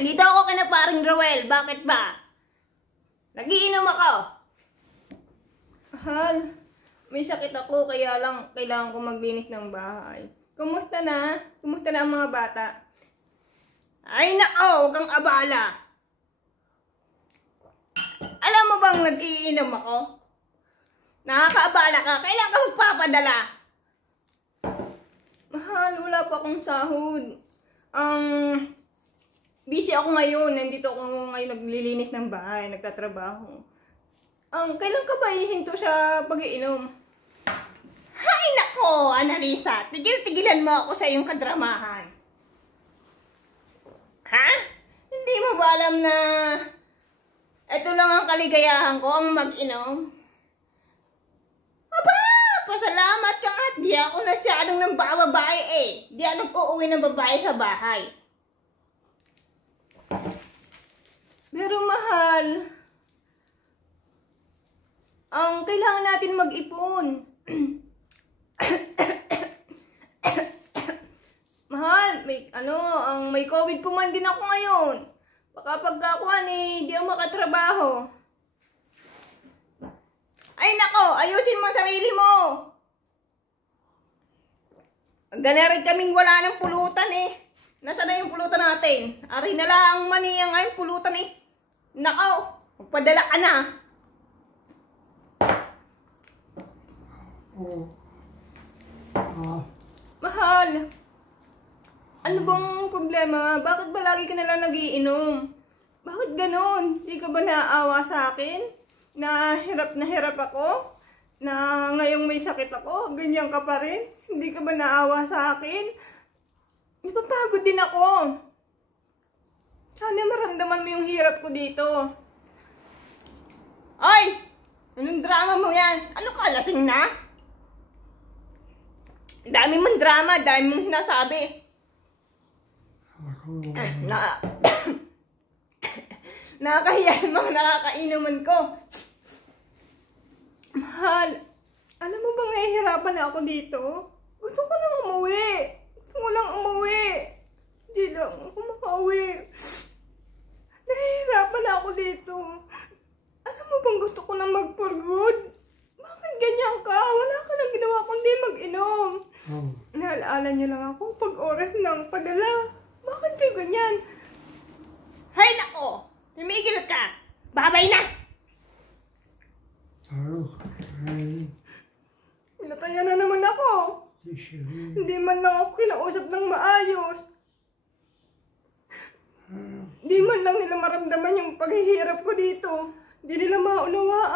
Dito ako kina paring Roel. Bakit ba? Nagiinom ako. Mahal, may sakit ako kaya lang kailangan ko maglinis ng bahay. Kumusta na? Kumusta na ang mga bata? Ay nako, huwag kang abala. Alam mo bang nag-iinom ako? Nakakaabala ka, kailan ka magpapadala? Mahal, wala pa akong sahod. Busy ako ngayon. Nandito ako ngayon naglilinis ng bahay, nagtatrabaho. Kailan ka ba ihinto sa pag-iinom? Hay nako, Annalisa, tigil-tigilan mo ako sa iyong kadramahan. Ha? Hindi mo ba alam na ito lang ang kaligayahan ko, ang mag-inom? Aba, pasalamat ka at di ako nasyadong ng babae eh. Di ako nag-uuwi ng babae sa bahay. Pero mahal, kailangan natin mag-ipon. Mahal, may COVID po man din ako ngayon. Baka pagkakuan di ako makatrabaho. Ay nako, ayusin mo ang sarili mo. Ganyan rin kaming wala ng pulutan eh. Nasaan na yung pulutan natin? Ari na lang ang maniyang ay pulutan eh. Nako, magpadala ka na. Mahal, ano bang problema? Bakit ba lagi ka nalang nagiinom? Bakit ganon? Di ka ba naaawa sa akin? Na hirap ako? Na ngayong may sakit ako? Ganyan ka pa rin? Hindi ka ba naawa sa akin? Napapagod din ako. Sana maramdaman mo yung hirap ko dito. Ay! Anong drama mo yan? Ano ka, lasing na? Dami mong drama, dami mong sinasabi. Nakakahiya sa mga nakakainuman ko. Mahal, alam mo bang nahihirapan na ako dito? Gusto ko lang umuwi. Gusto ko lang umuwi. Hindi lang ako makauwi. Nahihirapan na ako dito. Alam mo bang gusto ko lang mag-for good? Bakit ganyan ka? Wala ka lang ginawa kundi mag-inom. Naalaala niyo lang ako pag oras ng padala. Bakit kayo ganyan? Hay nako! Tumigil ka! Babay na! Pinataya na naman ako. Hindi man lang ako kinausap ng maayos. Hindi man lang nila maramdaman yung paghihirap ko dito. Hindi nila maunawaan.